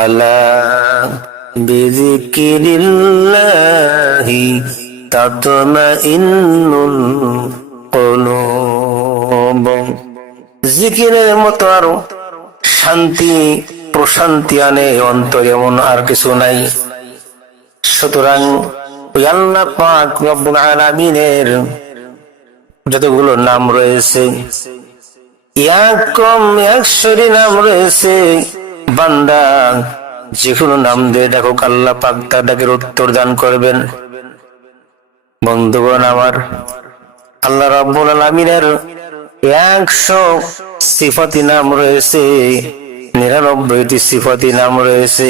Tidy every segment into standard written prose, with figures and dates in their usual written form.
আলা বিযিকিরিল্লাহি তাতমাইন্নুল কুলুব। জিকিরের মতো আরো শান্তি প্রশান্তি আনে অন্তরে এমন আর কিছু নাই। সুতরাং ওই আল্লাহ পাক রব্বুল আলামিনের যতগুলো নাম রয়েছে, এক কম একশোটি নাম রয়েছে, বান্দা যেকোনো নাম দিয়ে ডাকুক আল্লাহ পাক তার ডাকের উত্তর দান করবেন। বন্ধুগণ আমার, আল্লাহ রাব্বুল আলামিনের 100 সিফাতি নাম রয়েছে, 99টি সিফাতি নাম রয়েছে।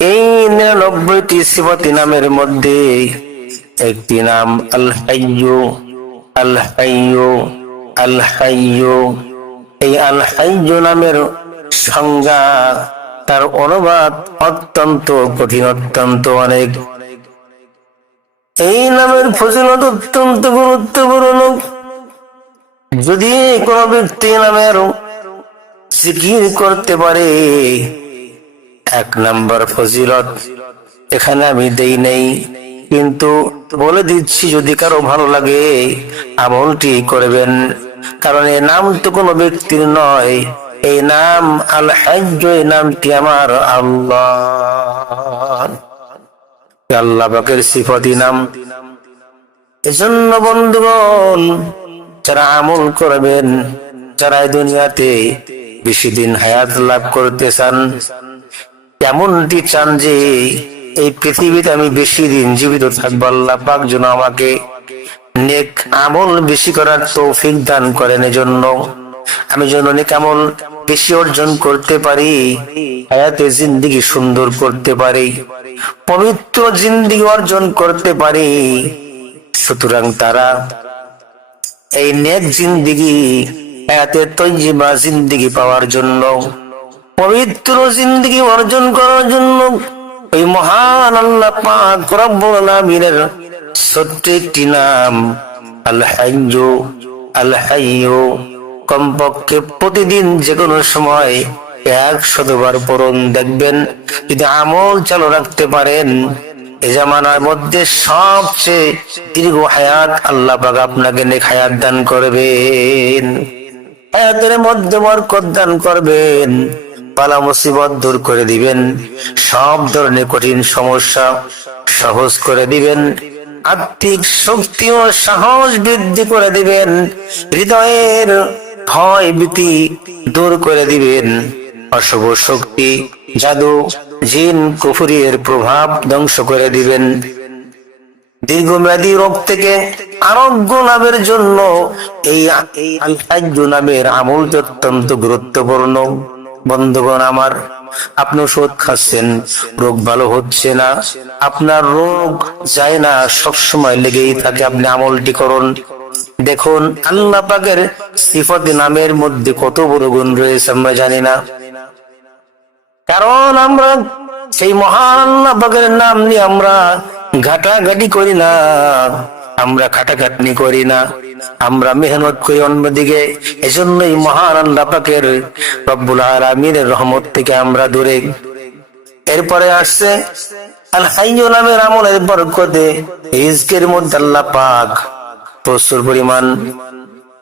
এই 99টি সিফাতি নামের মধ্যে একটি নাম আল হাইয়্যু। আল হাইয়্যু, আল হাইয়্যু, এই আল হাইয়্যু নামের সংজ্ঞা, তার অনুবাদ অত্যন্ত কঠিন, অত্যন্ত অনেক। এই নামের ফজিলত অত্যন্ত গুরুত্বপূর্ণ। যদি কোন ব্যক্তি নামের জিকির করতে পারে, 1 নাম্বার ফজিলত এখানে আমি দেই নাই, কিন্তু বলে দিচ্ছি যদি কারো ভালো লাগে আমলটি করবেন। কারণ এই নাম তো কোনো ব্যক্তির নয়, এই নাম আল হাইয়্যু, এই নামটি আমার আল্লাহ, আল্লাহ পাকের সিফাতি নাম। এজন্য বন্ধুগণ, যারা আমল করবেন, যারা এই দুনিয়াতে বেশি দিন হায়াত লাভ করতে চান, এমনটি চান যে এই পৃথিবীতে আমি বেশি দিন জীবিত থাকবো, আল্লাহ পাক যেন আমাকে নেক আমল বেশি করার তৌফিক দান করেন, এজন্য আমি যেন নেক আমল বেশি অর্জন করতে পারি, হায়াতে জিন্দেগি সুন্দর করতে পারি, পবিত্র জিন্দেগি অর্জন করতে পারি। সুতরাং তারা এই নেক জিন্দেগি, হায়াতে তৈয়্যিবা জিন্দেগি পাওয়ার জন্য, পবিত্র জিন্দেগি অর্জন করার জন্য ওই মহান আল্লাহ পাক রব্বুল আলামিনের ছোট্ট একটি নাম আল হাইয়্যু, আল হাইয়্যু কমপক্ষে প্রতিদিন যে কোনো সময় 100 বার পড়ুন। দেখবেন যদি আমল চালু রাখতে পারেন, এই জামানার মধ্যে সবচেয়ে দীর্ঘ হায়াত আল্লাহ পাক আপনাকে নেক হায়াত দান করবেন, হায়াতের মধ্যে বরকত দান করবেন, বালা মুসিবত দূর করে দিবেন, সব ধরনের কঠিন সমস্যা সহজ করে দিবেন, আত্মিক শক্তি ও সাহস বৃদ্ধি করে দিবেন, হৃদয়ের ভয় ভীতি দূর করে দিবেন, অশুভ শক্তি, জাদু, জিন, কুফরির প্রভাব ধ্বংস করে দিবেন। দীর্ঘমেয়াদী রোগ থেকে আরোগ্য লাভের জন্য এই আল হাইয়্যু নামের আমল অত্যন্ত গুরুত্বপূর্ণ। বন্ধুগণ আমার, আপনি ওষুধ খাচ্ছেন, রোগ ভালো হচ্ছে না, আপনার রোগ যায় না, সবসময় লেগেই থাকে, আপনি আমলটি করুন। দেখুন আল্লাহ পাকের সিফাতি নামের মধ্যে কত বড় গুণ রয়েছে আমরা জানি না, কারণ আমরা সেই মহান আল্লাহ পাকের নাম নিয়ে আমরা ঘাটাঘাটি করি না, আমরা খাটাখাটনি করি না, আমরা মেহনত করি অন্যদিকে। এজন্যই মহান আল্লাহ পাকের রব্বুল আলামিনের রহমত থেকে আমরা দূরে। এরপরে আসছে আল হাইয়্যু নামের আমলের বরকতে রিজকের মধ্যে আল্লাহ পাক প্রচুর পরিমাণ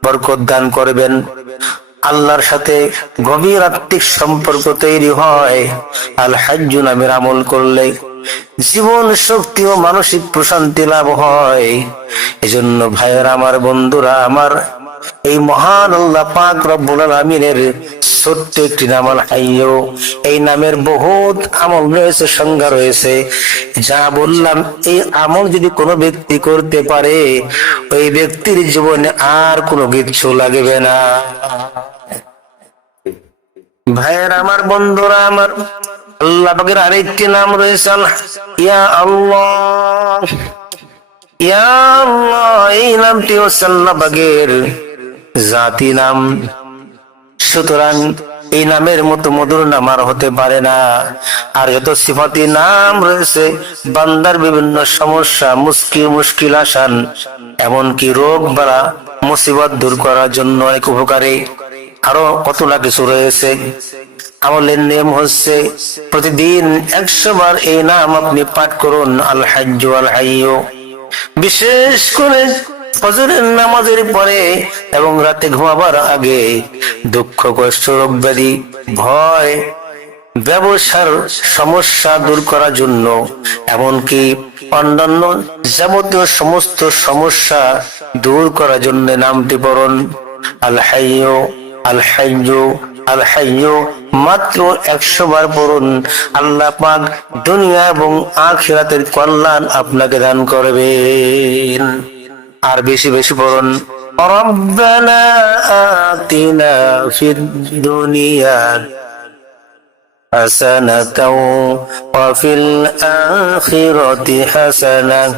বরকত দান করবেন। আল্লাহর সাথে গভীর আত্মিক সম্পর্ক তৈরি হয় আল হাইয়্যু নামের আমল করলে, জীবন শক্তি ও মানসিক প্রশান্তি লাভ হয়। এজন্য ভাইয়েরা আমার, বন্ধুরা আমার, এই মহান আল্লাহ পাক রব্বুল আলামিনের ছোট্ট একটি নাম আল হাইয়্যু, এই নামের বহুত আমল রয়েছে, সংজ্ঞা রয়েছে। যা বললাম, এই আমল যদি কোনো ব্যক্তি করতে পারে, ওই ব্যক্তির জীবনে আর কোনো কিছু লাগবে না। ভাইয়েরা আমার, বন্ধুরা আমার, আল্লাহ পাকের আরেকটি নাম রয়েছে ইয়া আল্লাহ। ইয়া আল্লাহ এই নামটি হচ্ছে আল্লাহ পাকের জাতি নাম। সুতরাং এই নামের মতো মধুর নাম আর হতে পারে না। আর যত সিফাতি নাম রয়েছে, বান্দার বিভিন্ন সমস্যা, মুশকিল আসান, এমনকি রোগ বালা মুসিবত দূর করার জন্য অনেক উপকারী, আরো কত না কিছু রয়েছে। আমলের নিয়ম হচ্ছে প্রতিদিন 100 বার এই নাম আপনি পাঠ করুন, আল হাজ্জু আল হাইয়ু। বিশেষ করে ফজরের নামাজের পরে এবং রাতে ঘুমাবার আগে দুঃখ কষ্ট রোগ ব্যাধি ভয় ব্যবসার সমস্যা দূর করার জন্য, এমনকি অন্যান্য যাবতীয় সমস্ত সমস্যা দূর করার জন্য নামটি পড়ুন, আল হাইয়ু আল হাইয়ু আল হাইয়ু। মাত্র 100 বার পড়ুন, আল্লাহ পাক দুনিয়া এবং আখিরাতের কল্যাণ আপনাকে দান করবেন। আর বেশি বেশি পড়ুন, রব্বানা আতিনা ফিদ দুনিয়া হাসানাতাও ওয়া ফিল আখিরাতি হাসানাহ।